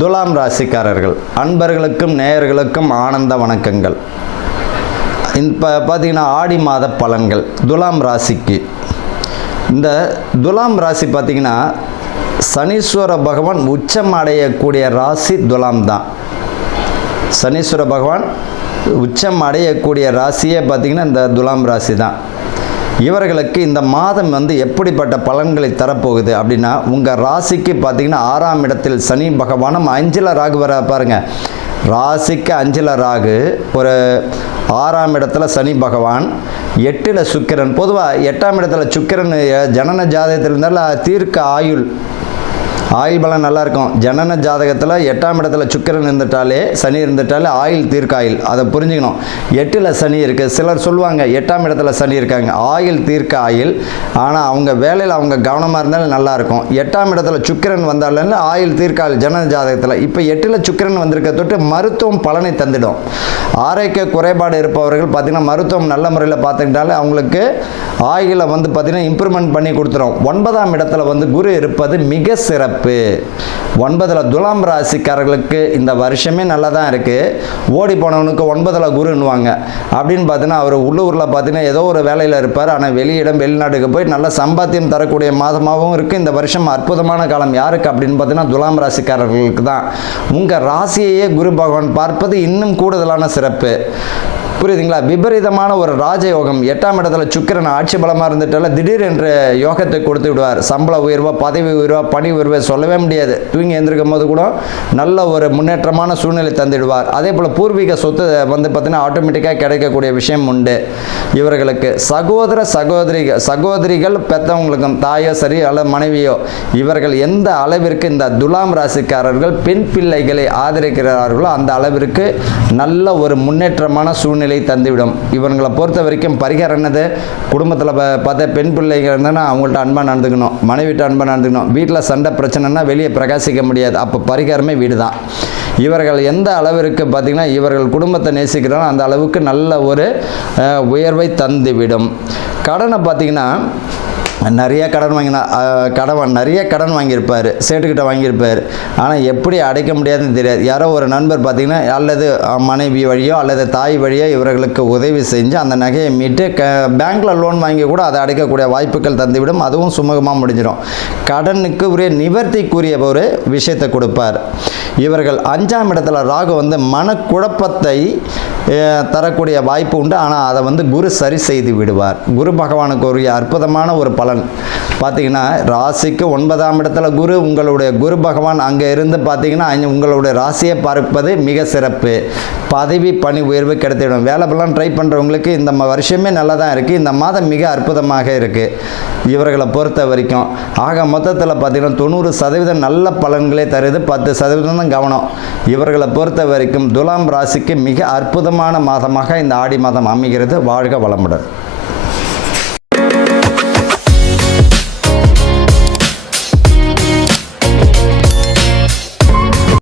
துலாம் ராசிக்காரர்கள் அன்பர்களுக்கும் நேயர்களுக்கும் ஆனந்த வணக்கங்கள். இப்போ பார்த்தீங்கன்னா ஆடி மாத பலன்கள் துலாம் ராசிக்கு. இந்த துலாம் ராசி பார்த்தீங்கன்னா சனீஸ்வர பகவான் உச்சம் அடையக்கூடிய ராசி துலாம் தான். சனீஸ்வர பகவான் உச்சம் அடையக்கூடிய ராசியே பார்த்தீங்கன்னா இந்த துலாம் ராசி தான். இவர்களுக்கு இந்த மாதம் வந்து எப்படிப்பட்ட பலன்களை தரப்போகுது அப்படின்னா உங்கள் ராசிக்கு பார்த்தீங்கன்னா ஆறாம் இடத்தில் சனி பகவானும் அஞ்சில் ராகு வர பாருங்க. ராசிக்கு அஞ்சில் ராகு ஒரு ஆறாம் இடத்துல சனி பகவான் எட்டில் சுக்கிரன். பொதுவாக எட்டாம் இடத்துல சுக்கிரன் ஜனன ஜாதகத்தில் இருந்தால் தீர்க்க ஆயுள் ஆயுள் பலம் நல்லா இருக்கும் ஜனன ஜாதகத்தில் எட்டாம் இடத்துல சுக்கிரன் இருந்துட்டாலே சனி இருந்துட்டாலே ஆயுள் தீர்க்காயில். அதை புரிஞ்சுக்கணும். எட்டில் சனி இருக்குது சிலர் சொல்லுவாங்க எட்டாம் இடத்துல சனி இருக்காங்க. ஆயுள் தீர்க்க ஆயில் ஆனால் அவங்க வேலையில் அவங்க கவனமாக இருந்தாலும் நல்லாயிருக்கும். எட்டாம் இடத்துல சுக்கிரன் வந்தாலும் ஆயுள் தீர்க்க ஜனன ஜாதகத்தில். இப்போ எட்டில் சுக்கிரன் வந்திருக்க தொட்டு மருத்துவம் பலனை தந்துடும். ஆரோக்கிய குறைபாடு இருப்பவர்கள் பார்த்திங்கன்னா மருத்துவம் நல்ல முறையில் பார்த்துக்கிட்டாலே அவங்களுக்கு ஆயுளை வந்து பார்த்திங்கன்னா இம்ப்ரூவ்மெண்ட் பண்ணி கொடுத்துரும். ஒன்பதாம் இடத்துல வந்து குரு இருப்பது மிக சிறப்பு. ஒன்பதில் துலாம் ராசிக்காரர்களுக்கு இந்த வருஷமே நல்லா தான் இருக்குது ஓடி போனவனுக்கு ஒன்பதில் குருன்னுவாங்க. அப்படின்னு பார்த்தீங்கன்னா அவர் உள்ளூரில் பார்த்தீங்கன்னா ஏதோ ஒரு வேலையில் இருப்பார். ஆனால் வெளியிடம் வெளிநாட்டுக்கு போய் நல்ல சம்பாத்தியம் தரக்கூடிய மாதமாகவும் இருக்குது இந்த வருஷம் அற்புதமான காலம் யாருக்கு அப்படின்னு பார்த்தீங்கன்னா துலாம் ராசிக்காரர்களுக்கு தான். உங்கள் ராசியையே குரு பகவான் பார்ப்பது இன்னும் கூடுதலான சிறப்பு. புரியுதுங்களா? விபரீதமான ஒரு ராஜயோகம். எட்டாம் இடத்துல சுக்கிரன் ஆட்சி பலமாக இருந்துட்டால திடீர் என்ற யோகத்தை கொடுத்து விடுவார். சம்பள உயர்வா பதவி உயர்வா பணி உயர்வை சொல்லவே முடியாது. தூங்கி எழுந்திருக்கும் போது கூட நல்ல ஒரு முன்னேற்றமான சூழ்நிலை தந்துடுவார். அதே போல் பூர்வீக சொத்து வந்து பார்த்தீங்கன்னா ஆட்டோமேட்டிக்காக கிடைக்கக்கூடிய விஷயம் உண்டு. இவர்களுக்கு சகோதர சகோதரிகள் சகோதரிகள் பெற்றவங்களுக்கும் தாயோ சரி அல்லது மனைவியோ இவர்கள் எந்த அளவிற்கு இந்த துலாம் ராசிக்காரர்கள் பெண் பிள்ளைகளை ஆதரிக்கிறார்களோ அந்த அளவிற்கு நல்ல ஒரு முன்னேற்றமான சூழ்நிலை தந்துவிடும். இவங்களை பொறுத்த வரைக்கும் பரிகாரம் என்னது? குடும்பத்தில் பார்த்தா பெண் பிள்ளைகள் இருந்தால் அவங்கள்ட்ட அன்பாக நடந்துக்கணும். மனைவிட்ட அன்பாக நடந்துக்கணும். வீட்டில் சண்டை பிரச்சனைனா வெளியே பிரகாசிக்க முடியாது. அப்போ பரிகாரமே வீடு தான் இவர்கள் எந்த அளவிற்கு பார்த்திங்கன்னா இவர்கள் குடும்பத்தை நேசிக்கிறானோ அந்த அளவுக்கு நல்ல ஒரு உயர்வை தந்துவிடும். கடனை பார்த்திங்கன்னா நிறைய கடன் வாங்கினா கடன் நிறைய கடன் வாங்கியிருப்பார் சேட்டுக்கிட்ட வாங்கியிருப்பார். ஆனால் எப்படி அடைக்க முடியாதுன்னு தெரியாது. யாரோ ஒரு நண்பர் பார்த்தீங்கன்னா அல்லது மனைவி வழியோ அல்லது தாய் வழியோ இவர்களுக்கு உதவி செஞ்சு அந்த நகையை மீட்டு க பேங்க்கில் லோன் வாங்கி கூட அதை அடைக்கக்கூடிய வாய்ப்புகள் தந்துவிடும். அதுவும் சுமூகமாக முடிஞ்சிடும். கடனுக்கு உரிய நிவர்த்திக்குரிய ஒரு விஷயத்தை கொடுப்பார். இவர்கள் அஞ்சாம் இடத்துல ராகு வந்து மனக்குழப்பத்தை தரக்கூடிய வாய்ப்பு உண்டு. ஆனால் அதை வந்து குரு சரி செய்து விடுவார். குரு பகவானுக்கு ஒரு அற்புதமான ஒரு பல பலன். பார்த்தீங்கன்னா ராசிக்கு ஒன்பதாம் இடத்துல குரு உங்களுடைய குரு பகவான் அங்கே இருந்து பார்த்தீங்கன்னா உங்களுடைய ராசியை பார்ப்பது மிக சிறப்பு. பதவி பணி உயர்வு கிடைத்திடும். வேலை ட்ரை பண்ணுறவங்களுக்கு இந்த வருஷமே நல்லா தான் இருக்குது இந்த மாதம் மிக அற்புதமாக இருக்குது இவர்களை பொறுத்த வரைக்கும். ஆக மொத்தத்தில் பார்த்தீங்கன்னா தொண்ணூறு சதவீதம் நல்ல பலன்களே தருது. பத்து சதவீதம் தான் கவனம். இவர்களை பொறுத்த வரைக்கும் துலாம் ராசிக்கு மிக அற்புதமான மாதமாக இந்த ஆடி மாதம் அமைகிறது. வாழ்க வளமுடன்.